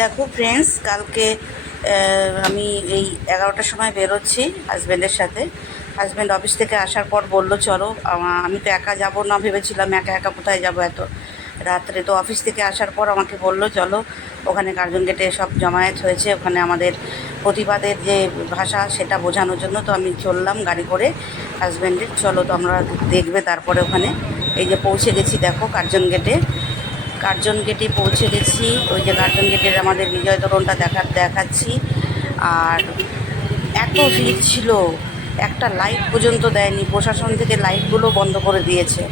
দেখো ফ্রেন্ডস কালকে আমি এই এগারোটার সময় বেরোচ্ছি হাজব্যান্ডের সাথে। হাজব্যান্ড অফিস থেকে আসার পর বলল, চলো, আমি তো একা যাব না, ভেবেছিলাম একা একা কোথায় যাব এত রাত্রে। তো অফিস থেকে আসার পর আমাকে বলল, চলো, ওখানে কার্জন গেটে সব জমায়েত হয়েছে, ওখানে আমাদের প্রতিবাদের যে ভাষা সেটা বোঝানোর জন্য। তো আমি চললাম গাড়ি করে হাজব্যান্ডের চলো তো আমরা দেখবে তারপরে ওখানে। এই যে পৌঁছে গেছি, দেখো কার্জন গেটে। কার্জন গেটে পৌঁছে গেছি। ওই যে কার্জন গেটের আমাদের বিজয় তোরণটা দেখা দেখাচ্ছি। আর এত ভিড় ছিল, একটা লাইট পর্যন্ত দেয়নি। প্রশাসন থেকে লাইটগুলো বন্ধ করে দিয়েছে।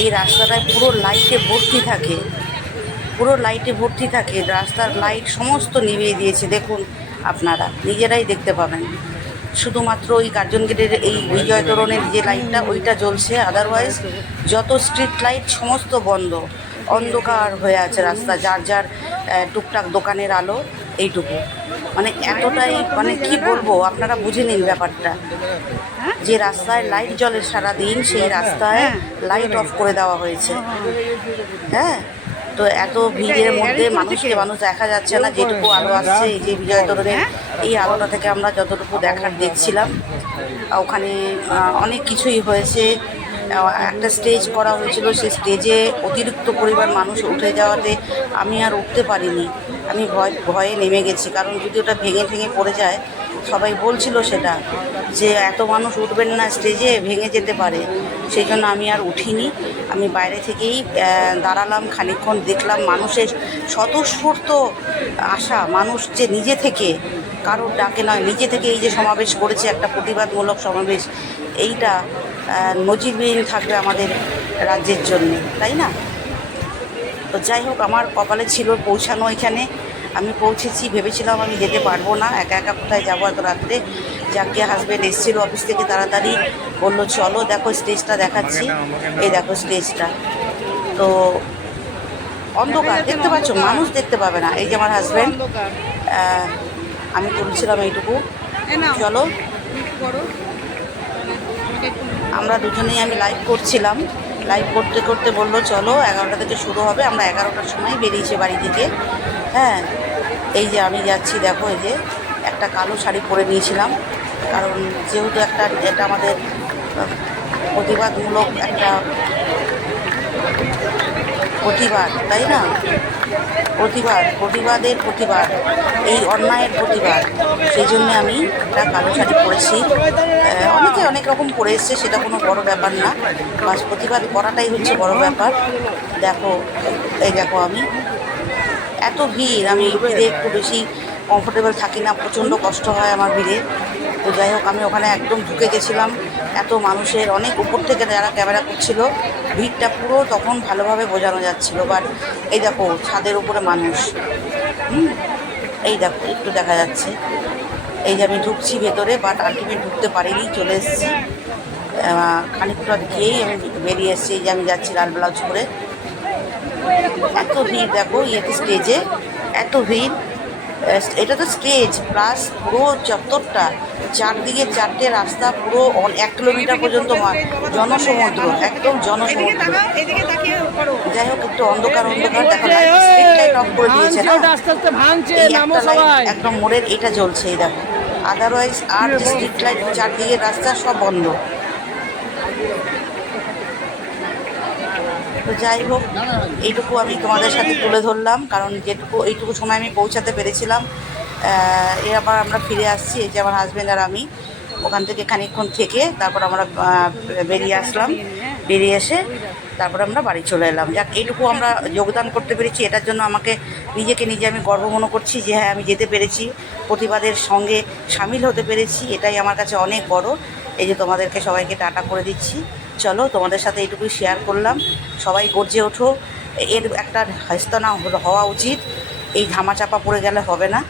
এই রাস্তাটায় পুরো লাইটে ভর্তি থাকে। পুরো লাইটে ভর্তি থাকে। রাস্তার লাইট সমস্ত নিভিয়ে দিয়েছে। দেখুন আপনারা, নিজেরাই দেখতে পাবেন। শুধুমাত্র ওই কার্জন গেটের এই বিজয় তোরণের যে লাইটটা ওইটা জ্বলছে। আদারওয়াইজ যত স্ট্রিট লাইট সমস্ত বন্ধ। অন্ধকার হয়ে আছে রাস্তা যার যার টুকটাক দোকানের আলো এইটুকু। মানে এতটাই মানে কি বলব আপনারা বুঝে নিন ব্যাপারটা। যে রাস্তায় লাইট জ্বলে সারাদিন সেই রাস্তায় লাইট অফ করে দেওয়া হয়েছে। হ্যাঁ? তো এত ভিড়ের মধ্যে মানুষকে মানুষ দেখা যাচ্ছে না যেটুকু আলো আসছে এই যে বিজয় তোরণের এই আলোটা থেকে আমরা যতটুকু দেখার দেখছিলাম ওখানে অনেক কিছুই হয়েছে। একটা স্টেজ করা হয়েছিল সেই স্টেজে অতিরিক্ত পরিমাণ মানুষ উঠে যাওয়াতে আমি আর উঠতে পারিনি। আমি ভয়, ভয়ে নেমে গেছি। কারণ যদি ওটা ভেঙে ভেঙে পড়ে যায়, সবাই বলছিল সেটা, যে এত মানুষ উঠবেন না স্টেজে ভেঙে যেতে পারে। সেই জন্য আমি আর উঠিনি। আমি বাইরে থেকেই দাঁড়ালাম, খানিকক্ষণ দেখলাম মানুষের স্বতঃস্ফূর্ত আশা, মানুষ যে নিজে থেকে, কারোর ডাকে নয়, নিজে থেকে এই যে সমাবেশ করেছে, একটা প্রতিবাদমূলক সমাবেশ, এইটা নজিরবিহীন থাকবে আমাদের রাজ্যের জন্য তাই না? তো যাই হোক আমার কপালে ছিল পৌঁছানো এখানে। আমি পৌঁছেছি ভেবেছিলাম আমি যেতে পারব না একা একা কোথায় যাব এত রাত্রে? যাকে হাজব্যান্ড এসেছিল অফিস থেকে তাড়াতাড়ি বলল চলো দেখো স্টেজটা দেখাচ্ছি। এই দেখো স্টেজটা তো অন্ধকার দেখতে পাচ্ছ? মানুষ দেখতে পাবে না। এই যে আমার হাজব্যান্ড আমি তুলছিলাম এইটুকু। চলো। আমরা দুজনেই আমি লাইভ করছিলাম। লাইভ করতে করতে বলল, চলো, এগারোটা থেকে শুরু হবে, আমরা এগারোটার সময় বেরিয়েছি বাড়ি থেকে। হ্যাঁ এই যে আমি যাচ্ছি, দেখো, এই যে একটা কালো শাড়ি পরে নিয়েছিলাম। কারণ যেহেতু একটা, এটা আমাদের প্রতিবাদমূলক একটা প্রতিবাদ, তাই না? প্রতিবাদ, প্রতিবাদের প্রতিবাদ, এই অন্যায়ের প্রতিবাদ। সেই জন্য আমি একটা কালো শাড়ি পরেছি। অনেকে অনেক রকম পরে এসছে, সেটা কোনো বড় ব্যাপার না। বাস, প্রতিবাদ করাটাই হচ্ছে বড় ব্যাপার। দেখো, এই দেখো আমি। এত ভিড়, আমি ভিড়ে একটু বেশি কমফোর্টেবল থাকি না, প্রচণ্ড কষ্ট হয় আমার ভিড়ে। তো যাই হোক, আমি ওখানে একদম ঢুকে গেছিলাম। এত মানুষের অনেক উপর থেকে যারা ক্যামেরা করছিল, ভিড়টা পুরো তখন ভালোভাবে বোঝানো যাচ্ছিল। বাট এই দেখো, ছাদের উপরে মানুষ। হুম, এই দেখো, একটু দেখা যাচ্ছে। এই যে আমি ঢুকছি ভেতরে বাট আলটিমেট ঢুকতে পারিনি, চলে এসেছি। খানিকটা গিয়েই আমি বেরিয়ে এসেছি। এই যে আমি যাচ্ছি লাল ব্লাউজ করে এত ভিড় দেখো, ইয়েতে স্টেজে এত ভিড়। এটা তো স্টেজ প্লাস পুরো চত্বরটা চারদিকে চারটে রাস্তা পুরো এক কিলোমিটার পর্যন্ত জনসমুদ্র একদম জনসমুদ্র। যাই হোক একটু অন্ধকার অন্ধকার দেখা লাইট অফ করে দিয়েছে একদম মোড়ের এটা জ্বলছে এই দেখো। আদারওয়াইজ আর স্ট্রিট লাইট চারদিকে রাস্তা সব বন্ধ। তো যাই হোক, এইটুকু আমি তোমাদের সাথে তুলে ধরলাম, কারণ যেটুকু, এইটুকু সময় আমি পৌঁছাতে পেরেছিলাম। এর আবার আমরা ফিরে আসছি, এই যে আমার হাজব্যান্ড আর আমি, ওখান থেকে খানিকক্ষণ থেকে তারপর আমরা বেরিয়ে আসলাম। বেরিয়ে এসে তারপর আমরা বাড়ি চলে এলাম। যাক, এইটুকু আমরা যোগদান করতে পেরেছি, এটার জন্য আমাকে নিজেকে নিজে আমি গর্ব মনে করছি যে হ্যাঁ আমি যেতে পেরেছি, প্রতিবাদের সঙ্গে সামিল হতে পেরেছি, এটাই আমার কাছে অনেক বড়। এই যে তোমাদেরকে সবাইকে টাটা করে দিচ্ছি। চলো, তোমাদের সাথে এইটুকুই শেয়ার করলাম। সবাই গর্জে ওঠো। এর একটা হস্তানা হওয়া উচিত। এই ধামাচাপা পড়ে গেলে হবে না।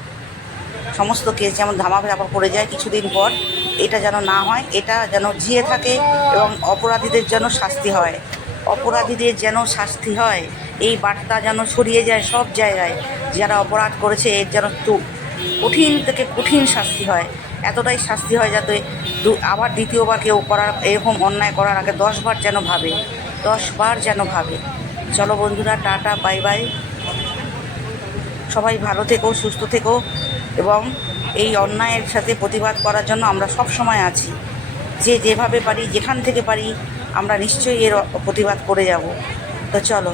সমস্ত কেস যেমন ধামা চাপা পড়ে যায় কিছুদিন পর, এটা যেন না হয়, এটা যেন জিয়ে থাকে এবং অপরাধীদের যেন শাস্তি হয়। অপরাধীদের যেন শাস্তি হয়, এই বার্তা যেন ছড়িয়ে যায় সব জায়গায়। যারা অপরাধ করেছে, এর যেন কঠিন থেকে কঠিন শাস্তি হয়। এতটাই শাস্তি হয় যাতে আবার দ্বিতীয়বার কেউ করার, এরকম অন্যায় করার আগে দশবার যেন ভাবে। দশবার যেন ভাবে। চলো বন্ধুরা, টাটা, বাই বাই। সবাই ভালো থেকো, সুস্থ থেকো এবং এই অন্যায়ের সাথে প্রতিবাদ করার জন্য আমরা সব সময় আছি। যে যেভাবে পারি, যেখান থেকে পারি, আমরা নিশ্চয়ই এর প্রতিবাদ করে যাব। তো চলো,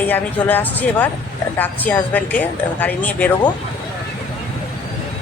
এই আমি চলে আসছি এবার, ডাকছি হাজব্যান্ডকে গাড়ি নিয়ে বেরোবো।